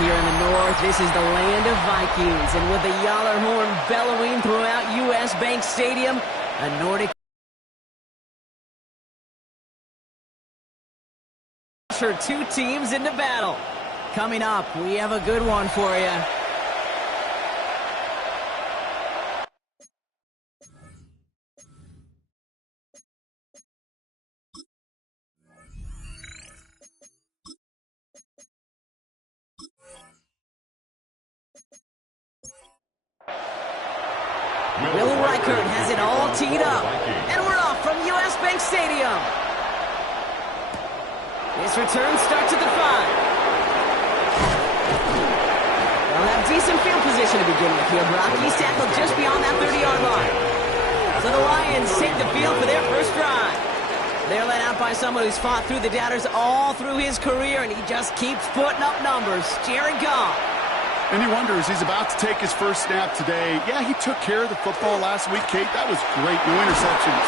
Here in the north, this is the land of Vikings, and with the Yaller horn bellowing throughout U.S. Bank Stadium, a Nordic usher two teams into battle. Coming up, we have a good one for you. Will Reichert has it all teed up. And we're off from U.S. Bank Stadium. This return starts at the 5. They'll have decent field position to begin with here. He's tackled just beyond that 30-yard line. So the Lions take the field for their first drive. They're led out by someone who's fought through the doubters all through his career, and he just keeps putting up numbers. Jared Goff. And he wonders, he's about to take his first snap today. Yeah, he took care of the football last week, Kate. That was great. No interceptions.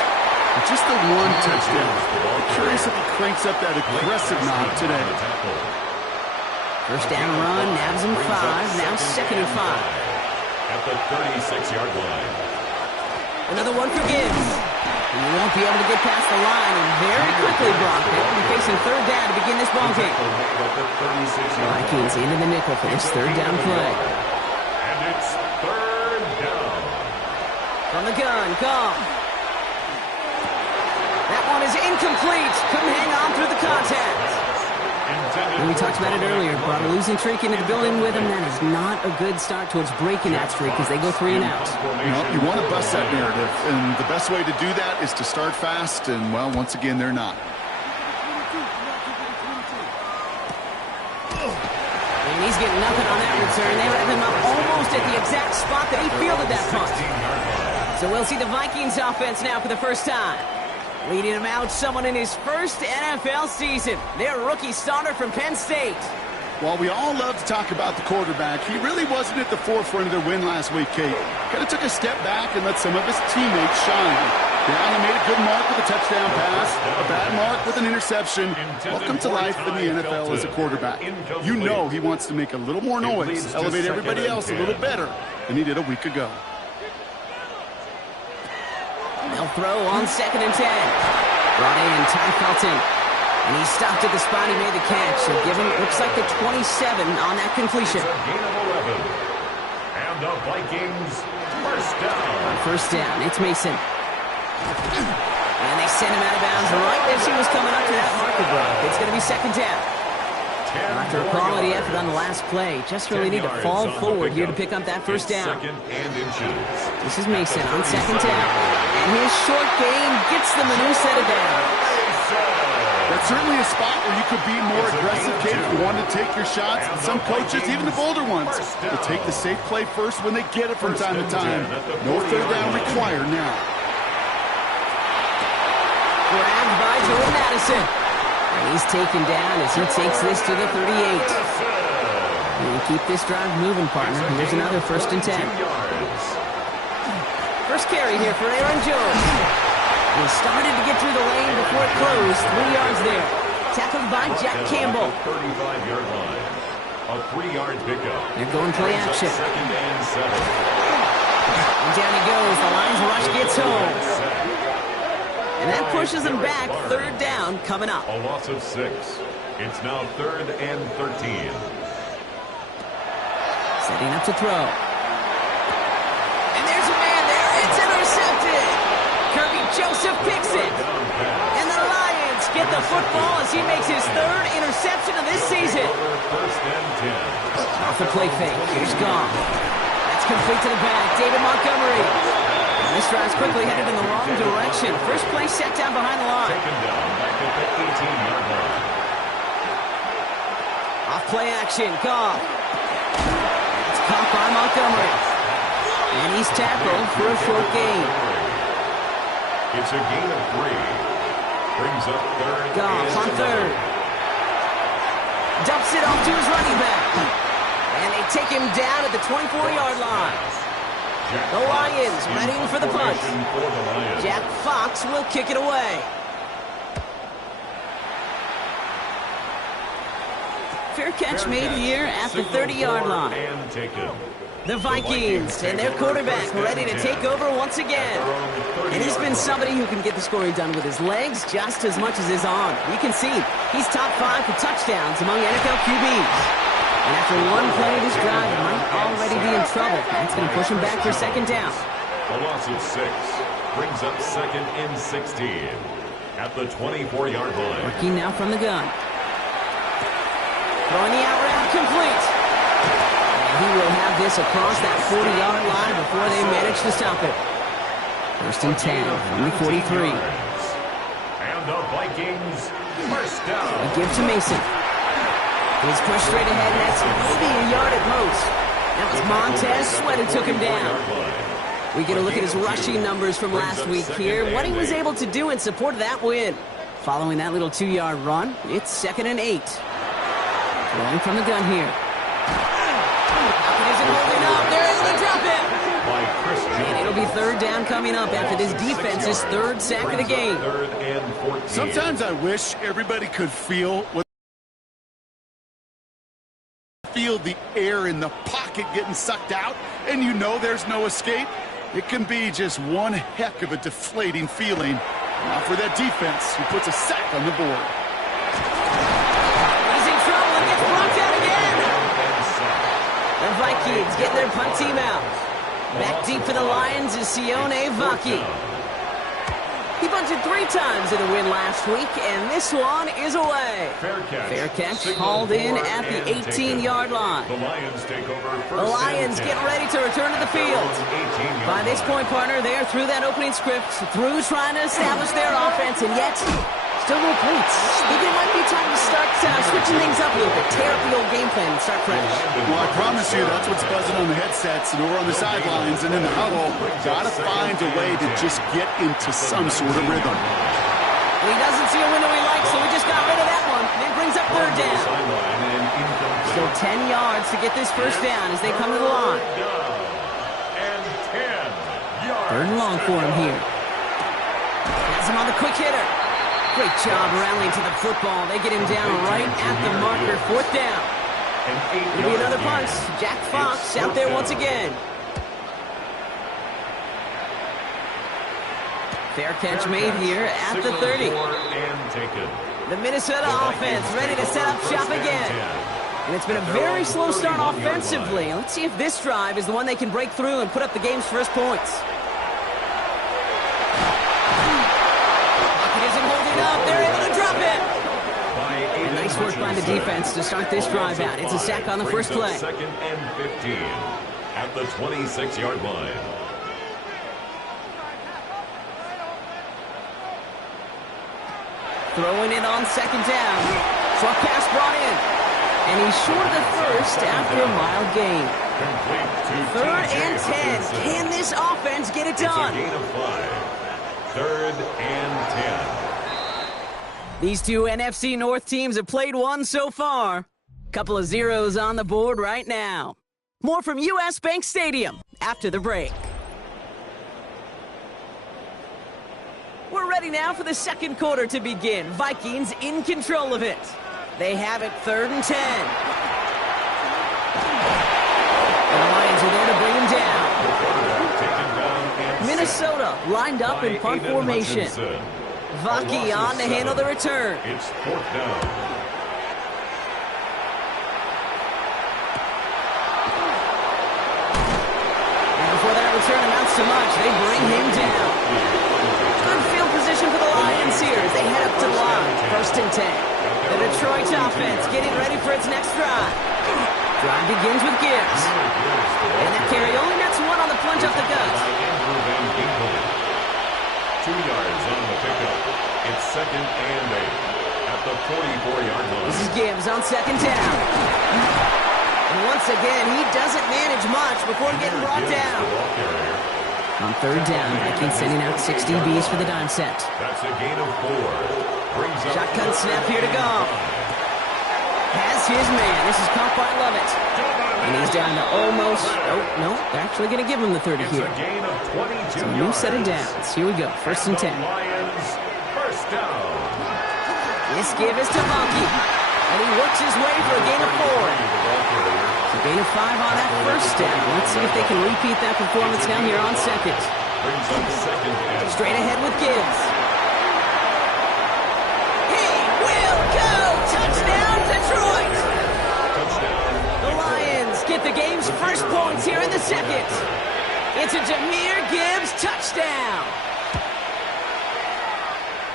But just the one touchdown. I'm curious if he cranks up that aggressive knob today. First down run, nabs him 5. Now 2nd and 5. At the 36-yard line. Another one for Gibbs. He won't be able to get past the line, and very quickly, Brock, they'll be facing third down to begin this ball game. Vikings into the nickel for this third down play. And it's third down. From the gun, Goff. That one is incomplete. Couldn't hang on through the contact. And we talked about it earlier. Brought a losing streak into the building with him. That is not a good start towards breaking that streak as they go 3 and out. No, you want to bust that narrative, and the best way to do that is to start fast, and, well, once again, they're not. And he's getting nothing on that return. They wrap him up almost at the exact spot that he fielded that punt. So we'll see the Vikings offense now for the first time. Leading him out, someone in his first NFL season. Their rookie starter from Penn State. While we all love to talk about the quarterback, he really wasn't at the forefront of their win last week, Kate. Kind of took a step back and let some of his teammates shine. Yeah, he made a good mark with a touchdown pass, a bad mark with an interception. Welcome to life in the NFL as a quarterback. You know he wants to make a little more noise, elevate everybody else a little better than he did a week ago. They'll throw on 2nd and 10. Brought in Ty Felton. And he stopped at the spot he made the catch. So give him, looks like the 27 on that completion. It's a gain of 11. And the Vikings first down. On first down, it's Mason. And they send him out of bounds right as he was coming up to that marker block. It's going to be 2nd down. After a quality effort on the last play, just really need to fall forward here to pick up that first down. This is Mason on 2nd down. And his short gain gets them a new set of downs. That's certainly a spot where you could be more aggressive, Kate, if you want to take your shots. Some coaches, even the bolder ones, will take the safe play first when they get it from time to time. No third down required now. Grabbed by Jordan Addison. And he's taken down as he takes this to the 38. We'll keep this drive moving, partner. Here's another 1st and 10. First carry here for Aaron Jones. He started to get through the lane before it closed. 3 yards there. Tackled by Jack Campbell. 35-yard line. A 3-yard pickup. They're going play action. 2nd and 7. And down he goes. The Lions rush gets home. And that pushes them back. 3rd down coming up. A loss of 6. It's now 3rd and 13. Setting up to throw. And there's a man there. It's intercepted. Kirby Joseph picks it. And the Lions get the football as he makes his 3rd interception of this season. First and 10. Off the play fake. Here's Goff. That's complete to the back. David Montgomery. And this drive's quickly headed in the wrong direction. First play set down behind the line. Taken down back at the 18-yard line. Off play action. Goff. It's caught by Montgomery. And he's tackled for a short gain. It's a gain of 3. Brings up third. Goff on third. Dumps it off to his running back. And they take him down at the 24-yard line. The Lions ready for the punt. Jack Fox will kick it away. Fair catch made here at the 30-yard line. The Vikings and their quarterback ready to take over once again. And he's been somebody who can get the scoring done with his legs just as much as his arm. You can see he's top 5 for touchdowns among NFL QBs. And after one play of this drive, he might already be in trouble. That's going to push him back for second down. A loss of 6 brings up second and 16 at the 24-yard line. Working now from the gun. Throwing the out route complete. And he will have this across that 40-yard line before they manage to stop it. First and 10 from the 43. And the Vikings first down. A give to Mason. He's pushed straight ahead, and that's maybe a yard at most. That was Montez Sweat who took him down. We get a look at his rushing numbers from last week here, what he was able to do in support of that win. Following that little 2-yard run, it's second and 8. Throwing from the gun here. He isn't holding up. They're able to drop it. And it'll be third down coming up after this defense's third sack of the game. Sometimes I wish everybody could feel the air in the pocket getting sucked out, and you know there's no escape. It can be just one heck of a deflating feeling. Now for that defense, who puts a sack on the board. He's in trouble and gets brought down again. The Vikings get their punt team out. Back deep for the Lions is Sione Vaki. He bunted 3 times in the win last week, and this one is away. Fair catch hauled in at the 18-yard line. The Lions take over first. The Lions get ready to return to the field. By this point, partner, they are through that opening script, through trying to establish their offense, and yet still no points. Thinking it might be time to start switching things up a little bit, tear up the old game plan and start fresh. Well, I promise you, that's what's buzzing on the headsets and over on the sidelines and in the huddle. Got to find a way to just get into some sort of rhythm. He doesn't see a window he likes, so he just got rid of that one. And brings up third down. Still 10 yards to get this first down as they come to the line. Third and long for him here. Has him on the quick hitter. Great job rallying to the football. They get him down right at the marker. Fourth down. It'll be another punt. Jack Fox out there once again. Fair catch made here at the 30. The Minnesota offense ready to set up shop again. And it's been a very slow start offensively. Let's see if this drive is the one they can break through and put up the game's first points. They're able to drop it. And nice work by the defense to start this drive out. It's a sack on the first play. Second and 15 at the 26-yard line. Throwing it on second down. Short pass brought in. And he's short of the first after a mild gain. Third and 10. Can this offense get it done? It's a gain of 5. Third and 10. These two NFC North teams have played one so far. Couple of zeros on the board right now. More from U.S. Bank Stadium after the break. We're ready now for the second quarter to begin. Vikings in control of it. They have it third and 10. And the Lions are there to bring him down. Minnesota lined up in punt formation. Vaki on to handle the return. It's fourth down. And before that return amounts to much, they bring him down. Good field position for the Lions here as they head up to the line. First and 10. The Detroit offense getting ready for its next drive. Drive begins with Gibbs. And that carry only nets one on the plunge off the gut. 2 yards on the pickup. It's 2nd and 8 at the 44-yard line. This is Gibbs on 2nd down. And once again, he doesn't manage much before getting brought down. On 3rd down, Vikings sending out 6 DBs for the dime set. That's a gain of 4. Shotgun snap here to go. Has his man. This is caught by Lovett. And he's down to almost... Oh, no. They're actually going to give him the 30 here. So a new set of downs. Here we go. 1st and 10. First down. This give is to Monkey. And he works his way for a gain of 4. So gain of 5 on that 1st down. Let's see if they can repeat that performance now here on 2nd. Brings up 2nd and straight ahead with Gibbs. He will go! Touchdown, Detroit! The Lions get the game's first points here in the 2nd. It's a Jahmyr Gibbs touchdown.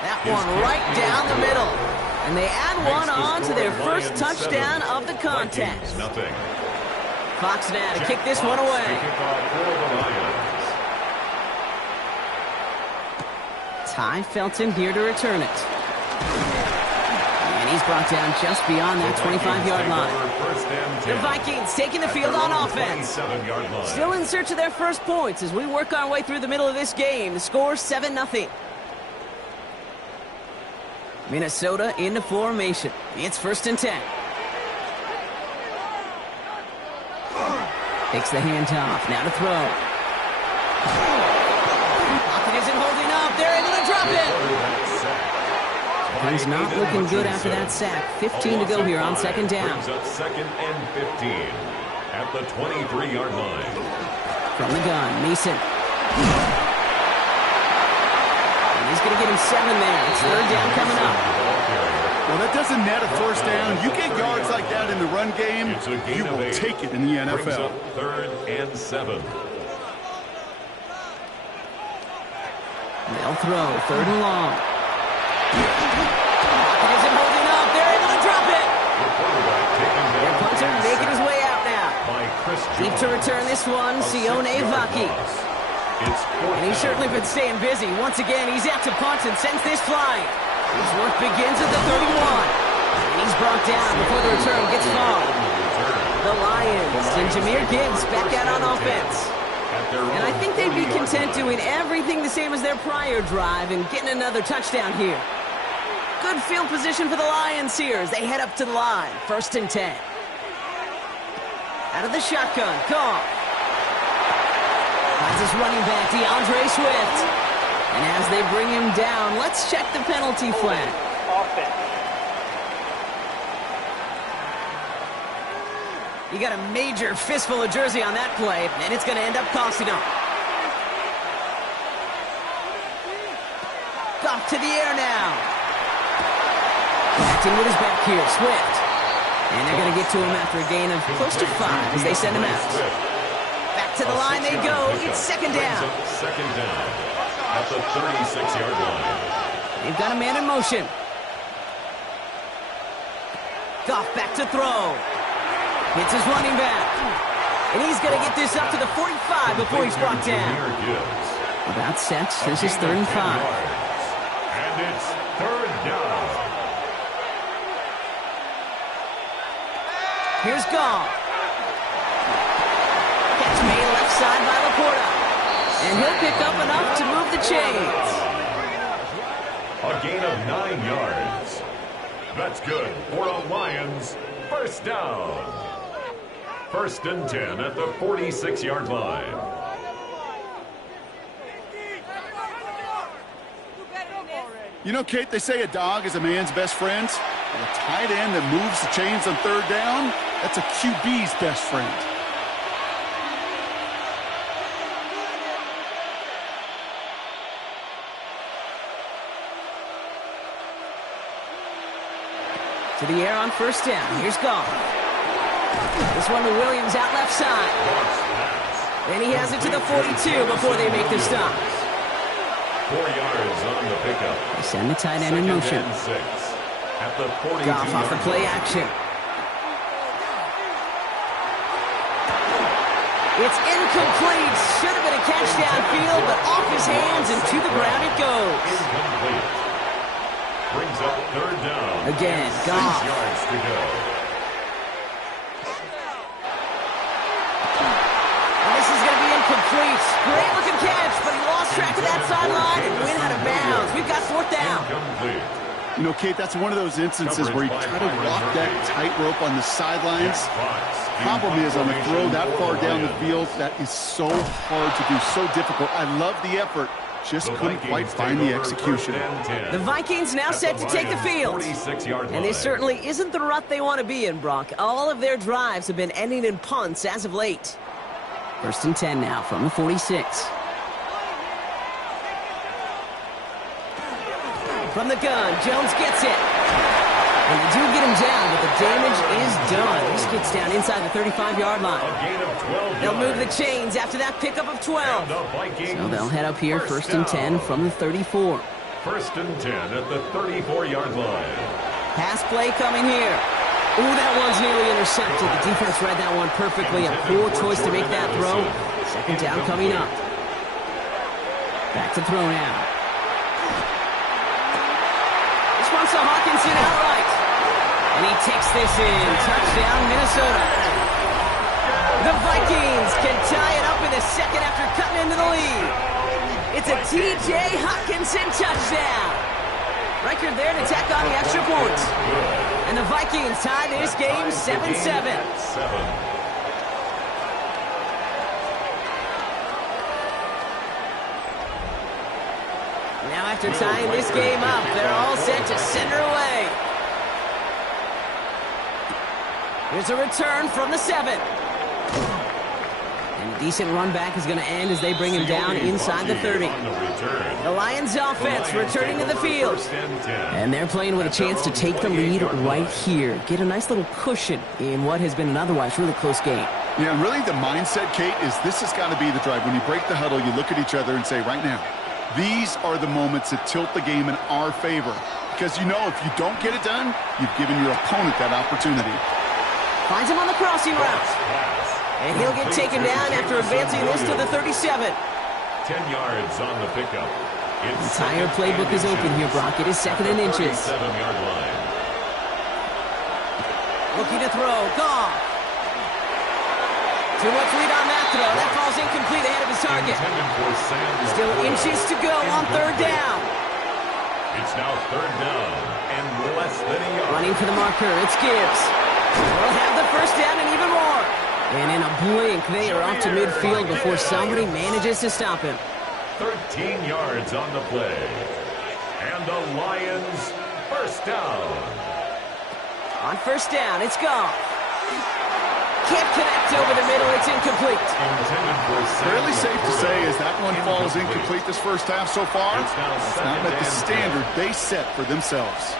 That one right down the middle. And they add one on to their first touchdown of the contest. Fox now to kick this one away. Ty Felton here to return it. And he's brought down just beyond that 25-yard line. The Vikings taking the field on offense. Still in search of their first points as we work our way through the middle of this game. The score 7-0. Minnesota into formation. It's 1st and 10. Takes the handoff. Now to throw. Pocket isn't holding up. They're able to drop it. He's not looking good after that sack. 15 to go here on 2nd down. 2nd and 15 at the 23-yard line. From the gun, Mason. And he's going to get him 7 there. It's 3rd down coming up. Well, that doesn't net a 1st down. You get yards like that in the run game, you will take it in the NFL. 3rd and 7. They'll throw 3rd and long. It isn't holding up. They're able to drop it. Their punter making his way out now. Deep to return this one, Sione Vaki. And he's certainly been staying busy. Once again, he's out to punt and sends this flying. His work begins at the 31. And he's brought down before the return gets far. The Lions and Jahmyr Gibbs back out on offense. And I think they'd be content doing everything the same as their prior drive and getting another touchdown here. Good field position for the Lions here as they head up to the line. 1st and 10. Out of the shotgun, Goff. Finds his running back, DeAndre Swift. And as they bring him down, let's check the penalty flag. You got a major fistful of jersey on that play, and it's going to end up costing him. Off to the air now. Acting with his back here, Swift. And they're going to get to him after a gain of close to 5 as they send him out. Back to the line they go. It's 2nd down. 2nd down at the 36-yard line. They've got a man in motion. Goff back to throw. Hits his running back. And he's going to get this up to the 45 before he's brought down. About set. This is 3rd and 5. And it's 3rd down. Here's Goff. Catch made left side by Laporta. And he'll pick up enough to move the chains. A gain of 9 yards. That's good for a Lions 1st down. 1st and 10 at the 46-yard line. You know, Kate, they say a dog is a man's best friend. Well, a tight end that moves the chains on 3rd down, that's a QB's best friend. To the air on 1st down. Here's Goff. This one to Williams out left side. Then he has it to the 42 before they make the stop. 4 yards on the pickup. They send the tight end in motion. 6 at the 42. Goff off the play action. It's incomplete. Should have been a catch downfield, but off his hands and to the ground it goes. Incomplete. Brings up third down. Again, and 6 Goff. yards to go. And this is going to be incomplete. Great looking catch, but he lost track of that sideline and went out of bounds. We've got fourth down. Incomplete. You know, Kate, that's one of those instances where you try to walk that tightrope on the sidelines. Problem is, on the throw that far down the field, that is so hard to do, so difficult. I love the effort, just couldn't quite find the execution. The Vikings now set to take the field. And this certainly isn't the rut they want to be in, Brock. All of their drives have been ending in punts as of late. 1st and 10 now from the 46. From the gun, Jones gets it. And they do get him down, but the damage is done. This gets down inside the 35-yard line. They'll move the chains after that pickup of 12. So they'll head up here, 1st and 10 from the 34. 1st and 10 at the 34-yard line. Pass play coming here. Ooh, that one's nearly intercepted. The defense read that one perfectly. A poor choice to make that throw. 2nd down coming up. Back to throw now. This one's to Hawkinson outright. And he takes this in. Touchdown, Minnesota. The Vikings can tie it up in the second after cutting into the lead. It's a T.J. Hawkinson touchdown. Record there to tack on the extra points. And the Vikings tie this game 7-7. Now after tying this game up, they're all set to send her away. Here's a return from the 7. And a decent run back is going to end as they bring him down inside the 30. The Lions offense returning to the field. And they're playing with a chance to take the lead right here. Get a nice little cushion in what has been an otherwise really close game. Yeah, and really the mindset, Kate, is this has got to be the drive. When you break the huddle, you look at each other and say, right now, these are the moments that tilt the game in our favor. Because you know if you don't get it done, you've given your opponent that opportunity. Finds him on the crossing route. And he'll get taken down after advancing this to the 37. 10 yards on the pickup. The entire playbook is open here, Brock. It is 2nd and inches. 7-yard line. Looking to throw. Goff. Too much lead on that throw. That falls incomplete ahead of his target. Still inches to go on 3rd down. It's now 3rd down and less than a yard. Running for the marker. It's Gibbs. They'll have the 1st down and even more. And in a blink, they are off to midfield before somebody manages to stop him. 13 yards on the play. And the Lions 1st down. On 1st down, it's Goff. Can't connect over the middle. It's incomplete. Fairly safe to say as that one falls incomplete this first half so far, it's not met the standard they set for themselves.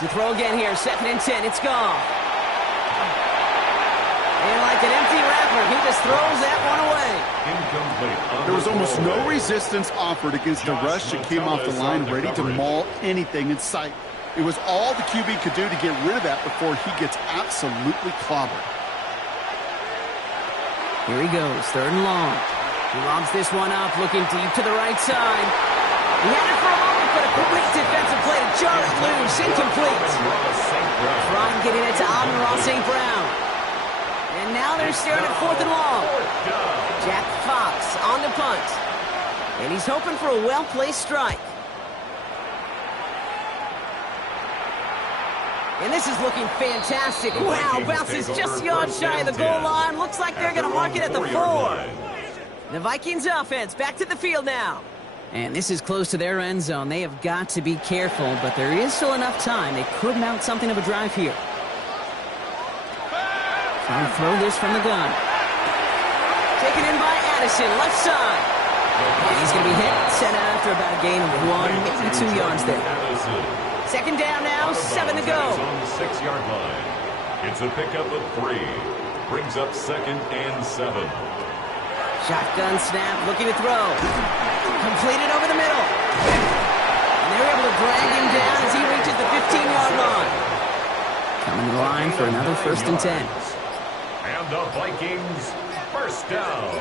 To throw again here, 2nd and 10. It's Goff. And like an empty wrapper, he just throws that one away. Incomplete. There was almost no resistance offered against the rush that came off the line ready to maul anything in sight. It was all the QB could do to get rid of that before he gets absolutely clobbered. Here he goes, 3rd and long. He lobs this one up, looking deep to the right side. He had it for a moment, but a quick defensive play to jar it loose. Incomplete. Trying getting it to Amon-Ra St. Brown. And now they're staring at 4th and long. Jack Fox on the punt. And he's hoping for a well-placed strike. And this is looking fantastic. Wow, bounces just yards shy of the goal line. Looks like they're going to mark it at the 4. The Vikings offense back to the field now. And this is close to their end zone. They have got to be careful, but there is still enough time. They could mount something of a drive here. Trying to throw this from the gun. Taken in by Addison, left side. And he's going to be hit, set out after about a gain of 1, maybe 2 yards there. 2nd down now, 7 to go. On the 6-yard line. It's a pickup of 3. Brings up 2nd and 7. Shotgun snap, looking to throw. Completed over the middle. And they're able to drag him down as he reaches the 15-yard line. Coming to the line for another 1st and 10. And the Vikings, first down.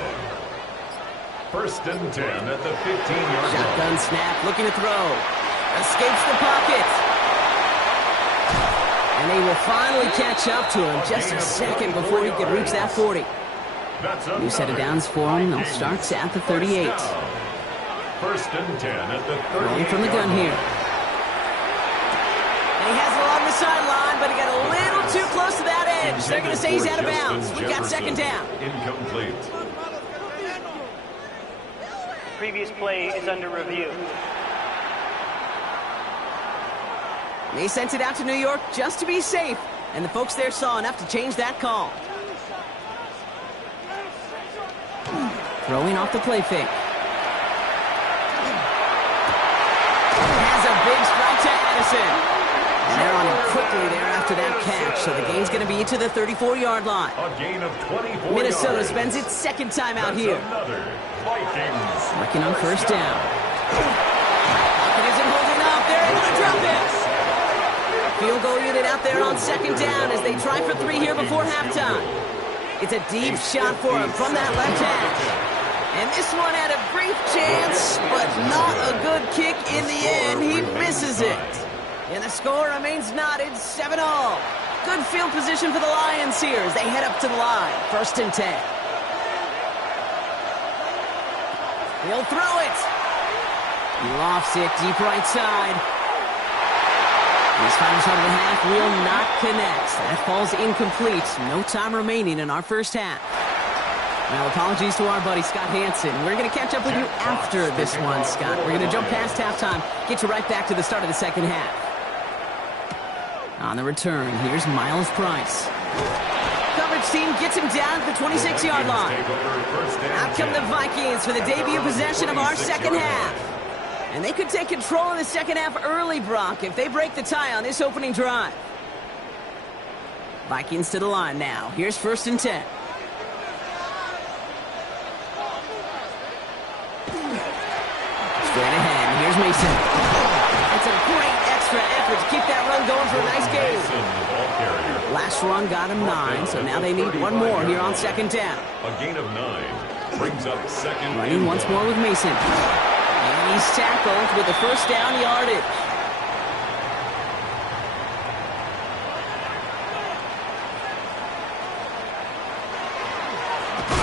1st and 10 at the 15-yard line. Shotgun snap, looking to throw. Escapes the pocket. And they will finally catch up to him just a second before he could reach that 40. New set of downs for him. They'll start at the 38. 1st and 10 at the 38. Rolling from the gun here. And he has it along the sideline, but he got a little too close to that edge. They're going to say he's out of bounds. We got 2nd down. Incomplete. Previous play is under review. They sent it out to New York just to be safe, and the folks there saw enough to change that call. Throwing off the play fake. Has a big strike to Addison. And they're on him quickly there after that catch, so the game's going to be to the 34-yard line. A gain of 24 Minnesota yards. spends its 2nd time out That's here. Another Vikings. Working on 1st down. Pocket isn't holding up. They're able to drop it. Field goal unit out there on 2nd down as they try for 3 here before halftime. It's a deep shot for him from that left hash. And this one had a brief chance, but not a good kick in the end. He misses it. And the score remains knotted, 7-all. Good field position for the Lions here as they head up to the line. 1st and 10. He'll throw it. He lofts it deep right side. His final shot of the half will not connect. That falls incomplete. No time remaining in our 1st half. Now, apologies to our buddy Scott Hansen. We're going to catch up with you after this one, Scott. We're going to jump past halftime, get you right back to the start of the 2nd half. On the return, here's Miles Price. Coverage team gets him down at the 26-yard line. Out come the Vikings for the debut possession of our 2nd half. And they could take control in the 2nd half early, Brock, if they break the tie on this opening drive. Vikings to the line now. Here's 1st and 10. Straight ahead. Here's Mason. It's a great extra effort to keep that run going for a nice gain. Last run got him 9, so now they need one more here on 2nd down. A gain of 9 brings up 2nd. Running once more with Mason. And he's tackled with the 1st down yardage.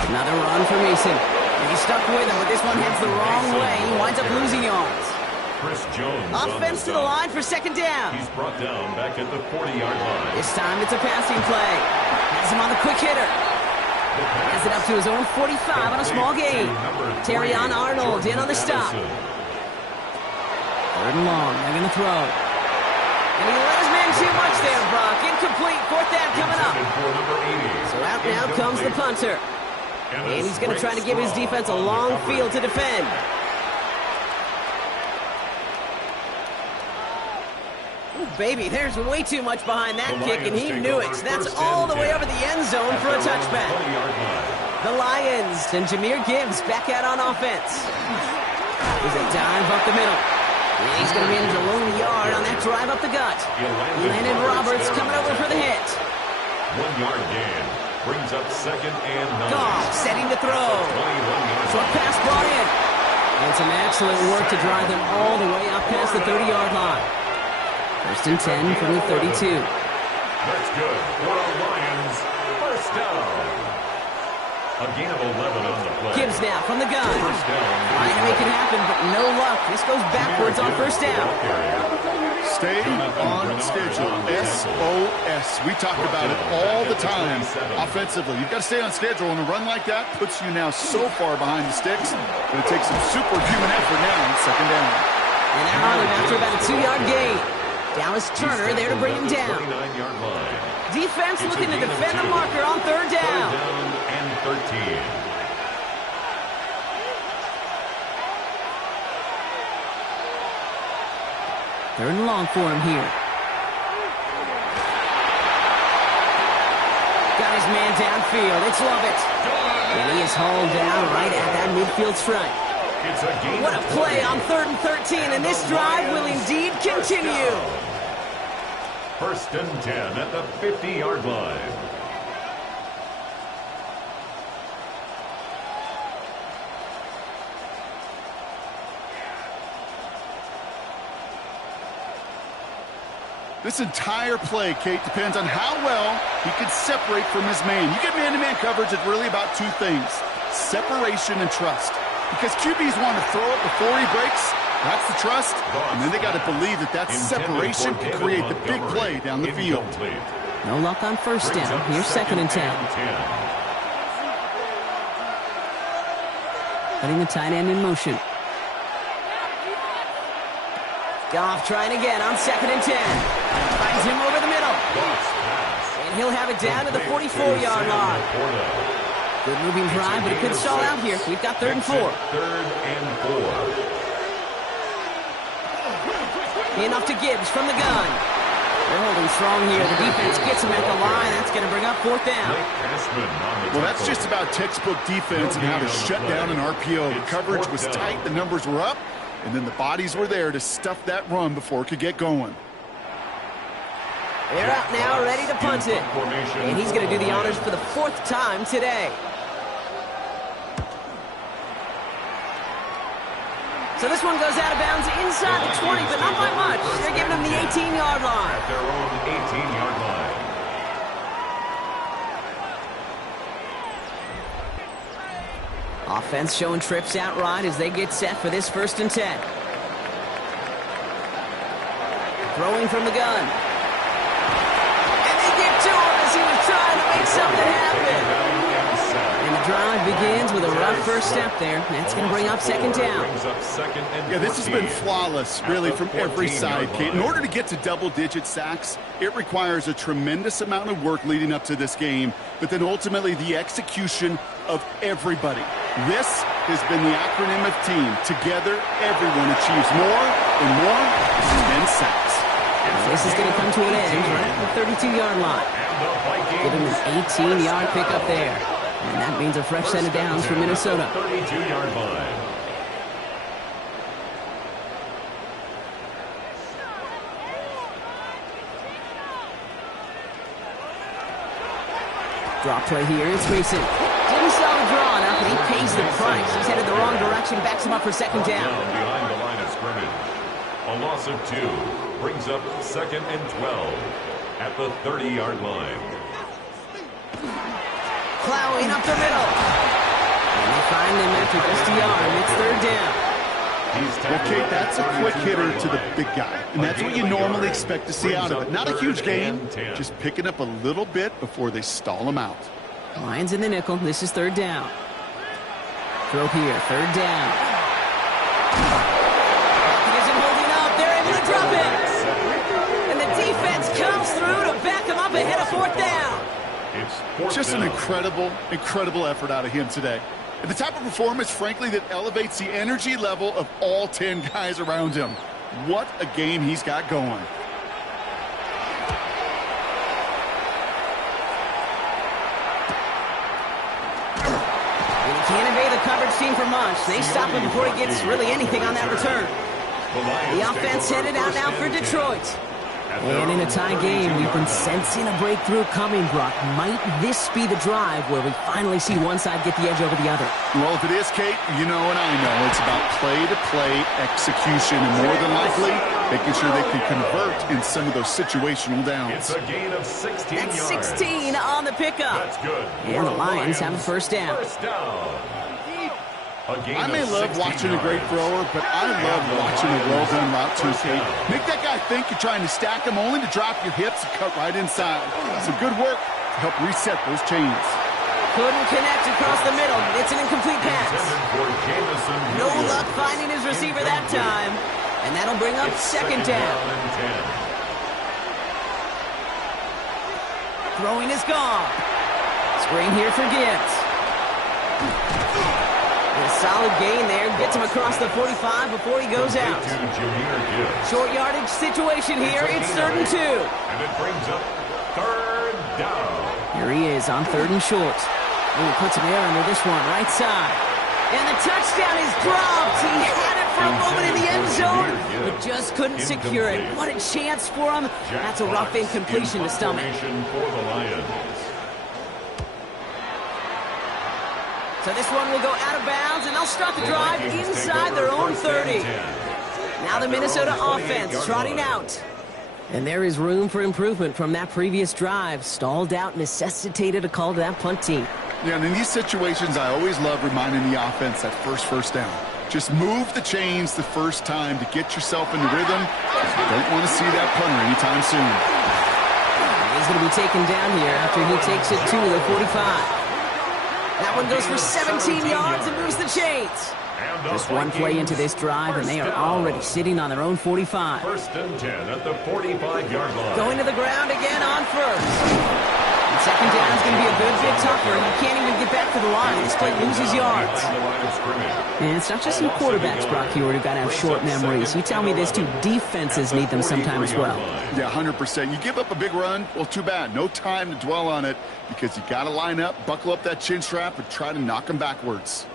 Another run for Mason. And he's stuck with him, but this one heads the wrong way. He winds up losing yards. Chris Jones Offense to the line for 2nd down. He's brought down back at the 40-yard line. This time it's a passing play. Has him on the quick hitter. Has it up to his own 45 on a small gain. Terrion Arnold in on the stop. 3rd and long. They're going to throw. And he let his man too much there, Brock. Incomplete. 4th down coming up. So out now comes the punter. And he's going to try to give his defense a long field to defend. Ooh, baby, there's way too much behind that kick, and he knew it. That's all the way over the end zone for a touchback. The Lions and Jahmyr Gibbs back out on offense. There's a dive up the middle. And he's going to manage a lone yard on that drive up the gut. Landon Roberts coming over for the hit. 1-yard gain brings up 2nd and 9. Goff setting to throw. Short pass brought in. And some excellent work to drive them all the way up past the 30-yard line. 1st and 10 from the 32. That's good for the Lions. 1st down. A gain of 11 on the play. Gibbs now from the gun. 1st down. Trying to make it happen, but no luck. This goes backwards on 1st down. Stay on schedule. SOS. We talk about it all the time offensively. You've got to stay on schedule, and a run like that puts you now so far behind the sticks. But it takes some superhuman effort now on 2nd down. And they're on him after about a 2-yard gain. Dallas Turner there to bring him down. Defense looking to defend the marker on 3rd down. 3rd down and 13. Third and long for him here. Got his man downfield. It's Lovett. And he is hauled down right at that midfield stripe. What a play on 3rd and 13, and this drive will indeed continue. First and 10 at the 50-yard line. This entire play, Kate, depends on how well he can separate from his man. You get man-to-man coverage, it's really about two things, separation and trust. Because QBs want to throw it before he breaks, that's the trust, and then they got to believe that that separation can create the big play down the field. No luck on first down. Here's second and 10. Putting the tight end in motion. Goff trying again on second and 10. Finds him over the middle. And he'll have it down to the 44-yard line. Good moving drive, but it could stall out here. We've got third and 4. Third and 4. Enough to Gibbs from the gun. They're holding strong here. The defense gets him at the line. That's going to bring up fourth down. Well, that's just about textbook defense and how to shut down an RPO. The coverage was tight, the numbers were up, and then the bodies were there to stuff that run before it could get going. They're out now, ready to punt it. And he's going to do the honors for the fourth time today. So this one goes out of bounds inside the 20, but not by much. They're giving him the 18-yard line. At their own 18-yard line. Offense showing trips out right as they get set for this first and 10. Throwing from the gun. And they get to him as he was trying to make something happen. And the drive begins with a rough first step there. That's going to bring up second down. Yeah, this has been flawless, really, from every side, Kate. In order to get to double-digit sacks, it requires a tremendous amount of work leading up to this game, but then ultimately the execution of everybody. This has been the acronym of team. Together, everyone achieves more and more than sacks. This is going to come to an end right at the 32-yard line. Give him an 18-yard pickup there. And that means a fresh set of downs for Minnesota. 32-yard line. Draw play here. It's Mason. Didn't sell the draw enough, and he pays the price. He's headed the wrong direction, backs him up for second down. Behind the line of scrimmage. A loss of 2 brings up second and 12 at the 30-yard line. Plowing up the middle. And they find him after just a yard. It's third down. Well, Kate, that's a quick hitter to the big guy. And that's what you normally expect to see out of it. Not a huge gain, just picking up a little bit before they stall him out. Lions in the nickel. This is third down. Throw here. Third down. He isn't holding up. They're able to drop it. And the defense comes through to back him up ahead of fourth down. Just an incredible effort out of him today. And the type of performance, frankly, that elevates the energy level of all 10 guys around him. What a game he's got going. He can't evade the coverage team for much. They stop him before he gets really anything on that return. The offense headed out now for Detroit. And in a tie game, we've been sensing a breakthrough coming, Brock. Might this be the drive where we finally see one side get the edge over the other? Well, if it is, Kate, you know and I know it's about play-to-play execution, and more than likely, making sure they can convert in some of those situational downs. It's a gain of 16 That's yards. 16 on the pickup. That's good. And the Lions have a first down. First down. I may love watching a great thrower, but I love watching a well-done route too, Kate. Make that guy think you're trying to stack him, only to drop your hips and cut right inside. Some good work to help reset those chains. Couldn't connect across the middle. It's an incomplete pass. No luck finding his receiver that time. And that'll bring up second down. Throwing is gone. Screen here for Gibbs. A solid gain there. Gets him across the 45 before he goes out. Short yardage situation here. It's third and 2. And it brings up third down. Here he is on third and short. He puts some air under this one, right side. And the touchdown is dropped. He had it for a moment in the end zone, but just couldn't secure it. What a chance for him. That's a rough incompletion to stomach. For the Lions. So this one will go out of bounds, and they'll start the drive inside their own 30. Now the Minnesota offense trotting out. And there is room for improvement from that previous drive. Stalled out, necessitated a call to that punt team. Yeah, and in these situations, I always love reminding the offense that first down. Just move the chains the first time to get yourself into rhythm. You don't want to see that punter anytime soon. He's going to be taken down here after he takes it to the 45. That one goes for 17 yards and moves the chains. Just one play into this drive, and they are already sitting on their own 45. First and 10 at the 45-yard line. Going to the ground again on first. And second down is going to be a good bit tougher. He can't even get back to the line. This play loses yards. And it's not just some quarterbacks, Brock Hewitt, who got to have short memories. You tell me this too, defenses need them sometimes as well. Yeah, 100%. You give up a big run, well, too bad. No time to dwell on it because you got to line up, buckle up that chin strap, and try to knock them backwards.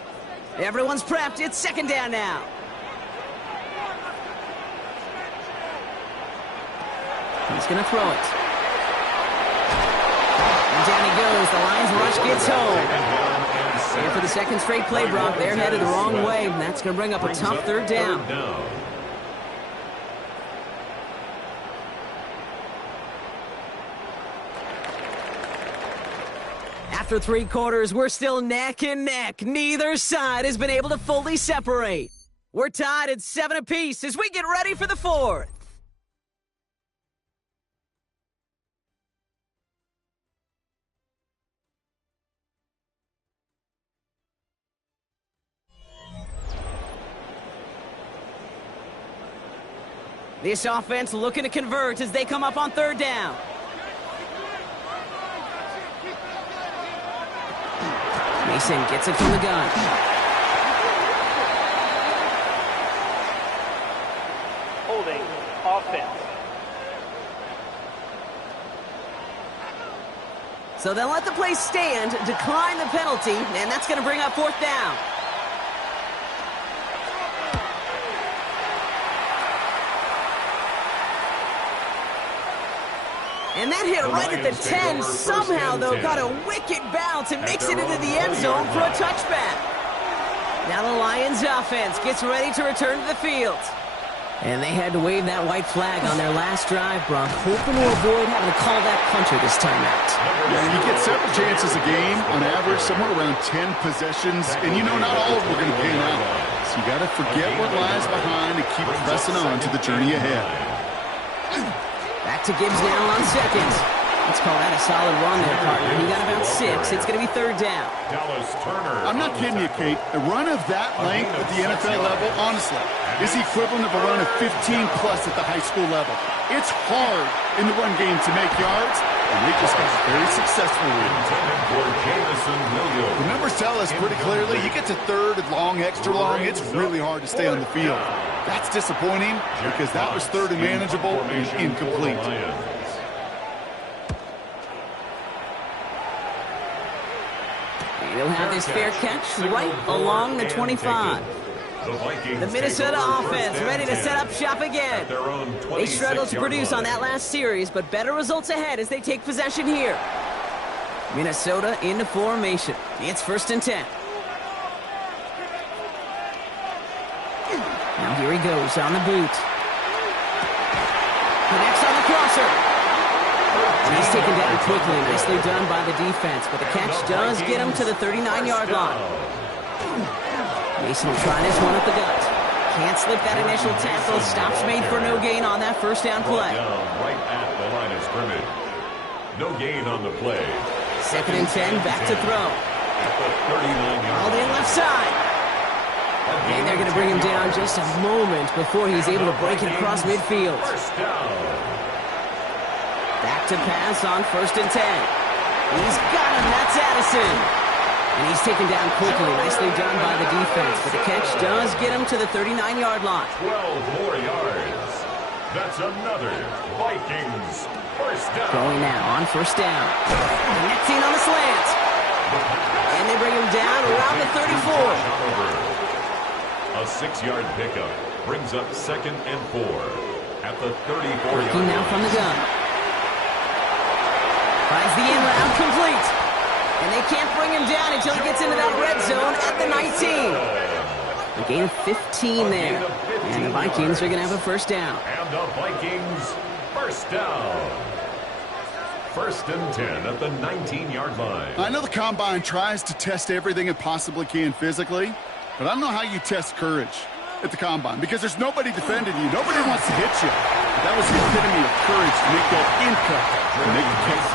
Everyone's prepped. It's second down now. He's going to throw it. And down he goes. The Lions rush gets home. And for the second straight play, Brock, they're headed the wrong way. And that's going to bring up a tough third down. After three quarters, we're still neck and neck. Neither side has been able to fully separate. We're tied at 7 apiece as we get ready for the fourth. This offense looking to convert as they come up on third down. Mason gets it from the gun. Holding offense. So they'll let the play stand, decline the penalty, and that's going to bring up fourth down. And that hit right at the 10. Somehow, though, got a wicked bounce and makes it into the end zone for a touchback. Now the Lions offense gets ready to return to the field. And they had to wave that white flag on their last drive, Brock, hoping to avoid having to call that punter this time out. Yeah, you get several chances a game, on average, somewhere around 10 possessions, and you know not all of them are going to pan out. So you got to forget what lies behind and keep pressing on to the journey ahead. Back to Gibbs now on seconds. Let's call that a solid run there, partner. He got about 6. It's going to be third down. I'm not kidding you, Kate. A run of that length at the NFL level, honestly, is the equivalent of a run of 15-plus at the high school level. It's hard in the run game to make yards, and they just got very successful with it. The numbers tell us pretty clearly, you get to third and long, extra long, it's really hard to stay on the field. That's disappointing because that was third and manageable and incomplete. He'll have his fair catch right along the 25. The Minnesota offense ready to set up shop again. They struggled to produce on that last series, but better results ahead as they take possession here. Minnesota into formation. It's first and 10. Now here he goes on the boot. Connects on the crosser. And he's taken down quickly. Nicely done by the defense, but the catch does get him to the 39-yard line. Mason will try this one at the gut. Can't slip that initial tackle. Stops made for no gain on that first down play. Right at the line of scrimmage. No gain on the play. Second and 10, back to throw. At the 39-yard All in left side. And they're going to bring him down just a moment before he's able to break it across midfield. First down. Back to pass on first and 10. He's got him. That's Addison. And he's taken down quickly. Nicely done by the defense. But the catch does get him to the 39-yard line. 12 more yards. That's another Vikings first down. Going now on first down. Connecting on the slant. And they bring him down around the 34. A A 6-yard pickup brings up 2nd and 4 at the 34-yard line. Looking now from the gun. Finds the in route complete. And they can't bring him down until he gets into that red zone at the 19. A gain of 15 there. And the Vikings are going to have a first down. And the Vikings first down. 1st and 10 at the 19-yard line. I know the Combine tries to test everything it possibly can physically, but I don't know how you test courage at the Combine because there's nobody defending you. Nobody wants to hit you. That was the epitome of courage to make that in-cut and make the catch.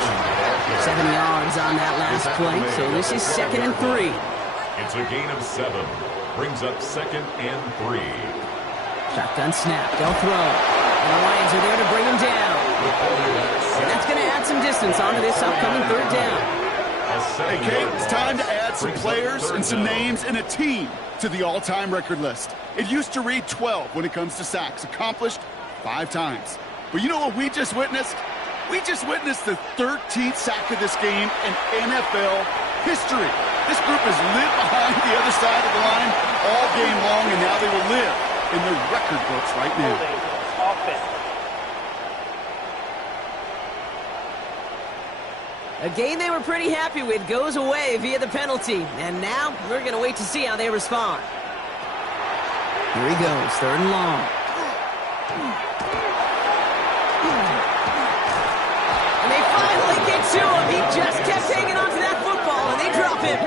7 yards on that last play, so this is 2nd and 3. It's a gain of 7. Brings up 2nd and 3. Shotgun snap. They'll throw. And the Lions are there to bring him down. And that's going to add some distance onto this upcoming 3rd down. Hey, Kate, it's time to add some players and some names and a team to the all-time record list. It used to read 12 when it comes to sacks, accomplished 5 times. But you know what we just witnessed? We just witnessed the 13th sack of this game in NFL history. This group has lived behind the other side of the line all game long, and now they will live in the record books right now. Offense. A game they were pretty happy with goes away via the penalty. And now we're going to wait to see how they respond. Here he goes, 3rd and long. And they finally get to him. He just kept hanging on to that football, and they drop him.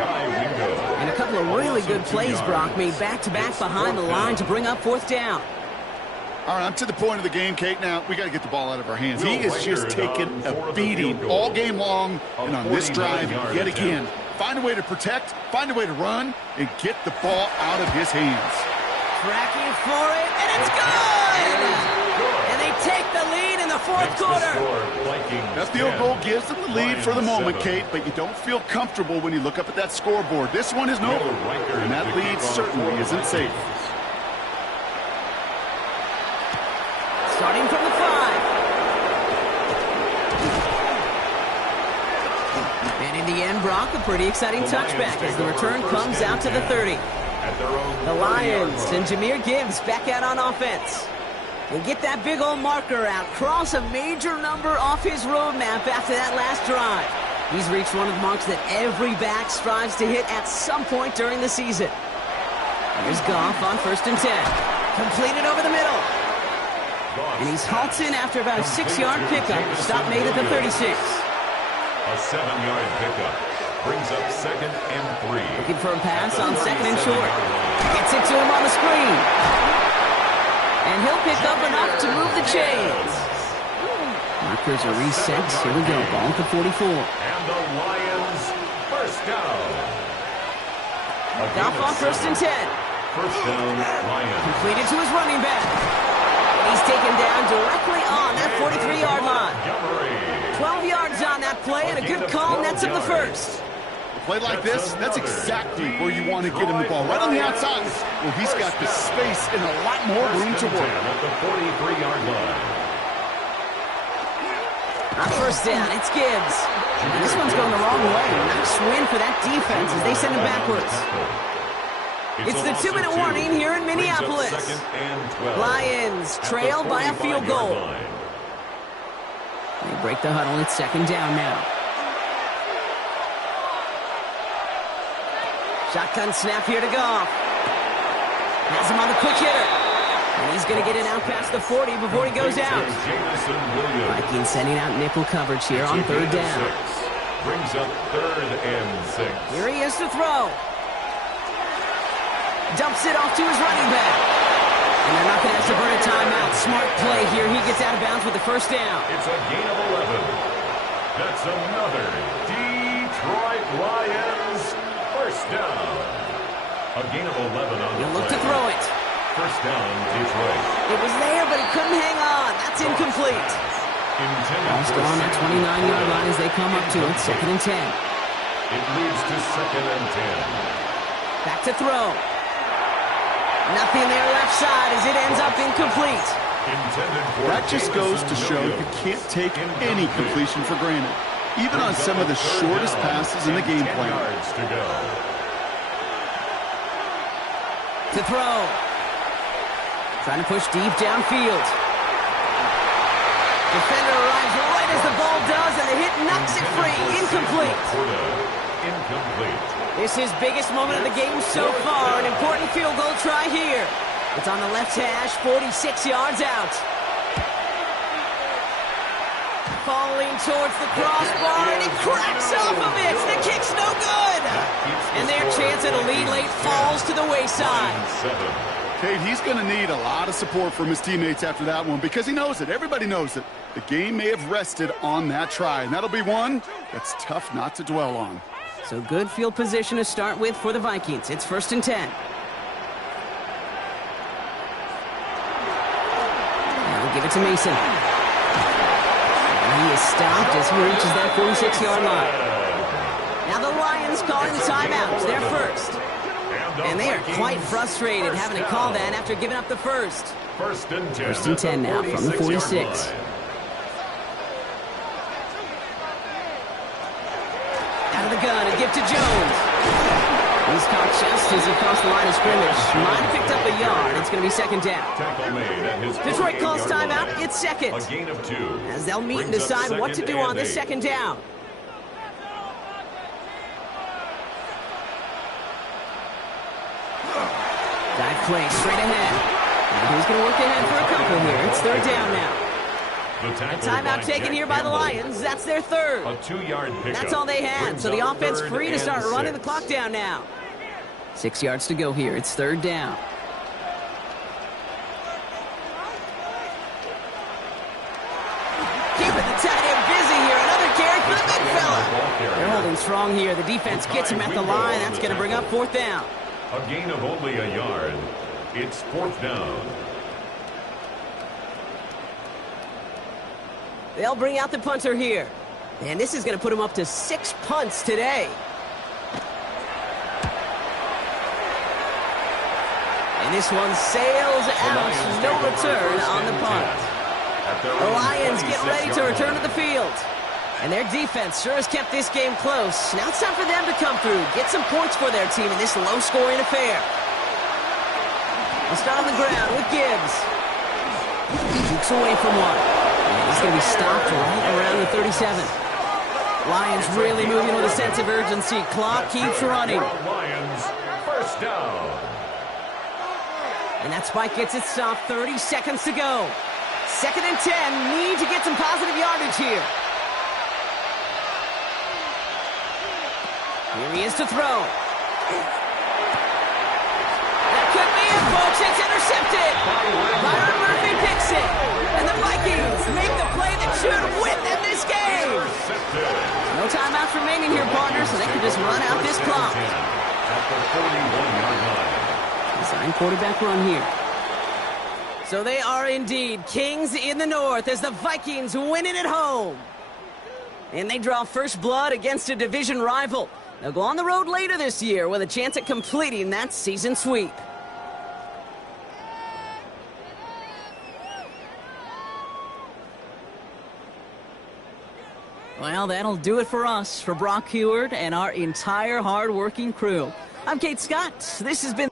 And a couple of really good plays, Brock, made back-to-back behind the line to bring up 4th down. All right, I'm to the point of the game, Kate. Now, we got to get the ball out of our hands. He is just taking a beating all game long, and on this drive, yet again. Find a way to protect, find a way to run, and get the ball out of his hands. Tracking for it, and it's good! And they take the lead in the 4th quarter. That field goal gives them the lead for the moment, Kate, but you don't feel comfortable when you look up at that scoreboard. This one isn't over, and that lead certainly isn't safe. Starting from the 5. And in the end, Brock, a pretty exciting touchback as the return comes out to the 30. The Lions and Jahmyr Gibbs back out on offense. They get that big old marker out, cross a major number off his roadmap after that last drive. He's reached one of the marks that every back strives to hit at some point during the season. Here's Goff on 1st and 10. Completed over the middle. And he's halted after about a 6-yard pickup. Stop made at the 36. A 7-yard pickup brings up 2nd and 3. Looking for a pass on 2nd and short. Gets it to him on the screen. And he'll pick up enough to move the chains. Markers are reset. Here we go. Ball at the 44. And the Lions first down. Goff on 1st and 10. First down, Lions. Completed to his running back. He's taken down directly on that 43-yard line. 12 yards on that play, and a good call nets him the first. A play like this, that's exactly where you want to get him the ball. Right on the outside, where he's got the space and a lot more room to work. At the 43-yard line. On 1st down, it's Gibbs. And this one's going the wrong way. Nice win for that defense as they send him backwards. It's the 2-minute warning here in Minneapolis. Lions trail by a field goal. They break the huddle. It's 2nd down now. Shotgun snap here to Goff. Has him on the quick hitter. And he's going to get it out past the 40 before he goes out. Vikings sending out nickel coverage here on 3rd down. Brings up 3rd and 6. Here he is to throw. Dumps it off to his running back. And they're not going to have to burn a timeout. Smart play here. He gets out of bounds with the 1st down. It's a gain of 11. That's another Detroit Lions first down. A gain of 11 on the He'll look play. to throw it. First down, Detroit. It was there, but he couldn't hang on. That's incomplete. Ball's still on that 29-yard line as they come up to it. 2nd and 10. It leads to 2nd and 10. Back to throw. Nothing there left side as it ends up incomplete. That just goes to show you can't take any completion for granted, even on some of the shortest passes in the game plan. To go. To throw. Trying to push deep downfield. Defender arrives right as the ball does, and the hit knocks it free. Incomplete. Incomplete. This is biggest moment of the game so far. An important field goal try here. It's on the left hash, 46 yards out. Falling towards the crossbar, and he cracks off of it. The kick's no good. And their chance at a lead late falls to the wayside. Kate, he's going to need a lot of support from his teammates after that one because he knows it. Everybody knows it. The game may have rested on that try, and that'll be one that's tough not to dwell on. So good field position to start with for the Vikings. It's 1st and 10. Now we'll give it to Mason. And he is stopped as he reaches that 46-yard line. Now the Lions calling the timeout. They're first. And they are quite frustrated having to call that after giving up the first. 1st and 10. 1st and 10 now from the 46. Out of the gun and give to Jones. He's caught just as he crossed the line of scrimmage. Might have picked up a yard. It's going to be 2nd down. Tackle made at his Detroit calls 48-yard timeout. line. It's 2nd. A gain of 2. As they'll meet and Brings up decide what to 2nd do on and this 8. 2nd down. Dive play straight ahead. And he's going to work ahead for a couple here. It's 3rd down now. The Timeout taken here by the Lions. That's their 3rd. A 2-yard pickup. That's all they had. Brings So the up offense 3rd free to and start running the 6. clock down now. 6 yards to go here. It's 3rd down. Keeping the tight end busy here. Another carry for the big fella. They're holding strong here. The defense gets him at the line. That's going to bring up 4th down. A gain of only a yard. It's 4th down. They'll bring out the punter here. And this is going to put him up to 6 punts today. And this one sails out. No return on the punt. The Lions get ready to return to the field. And their defense sure has kept this game close. Now it's time for them to come through, get some points for their team in this low-scoring affair. They'll start on the ground with Gibbs. He jukes away from one. And he's going to be stopped right around the 37. Lions really moving with a sense of urgency. Clock keeps running. Lions, 1st down. And that spike gets it stopped. 30 seconds to go. 2nd and 10. Need to get some positive yardage here. Here he is to throw. That could be it, folks. It's intercepted. Byron Murphy picks it. And the Vikings make the play that should win them this game. No timeouts remaining here, partners, so they can just run out this clock. At the 41-yard line. Design quarterback run here. So they are indeed kings in the north as the Vikings win it at home. And they draw first blood against a division rival. They'll go on the road later this year with a chance at completing that season sweep. Well, that'll do it for us, for Brock Heward and our entire hard-working crew. I'm Kate Scott. This has been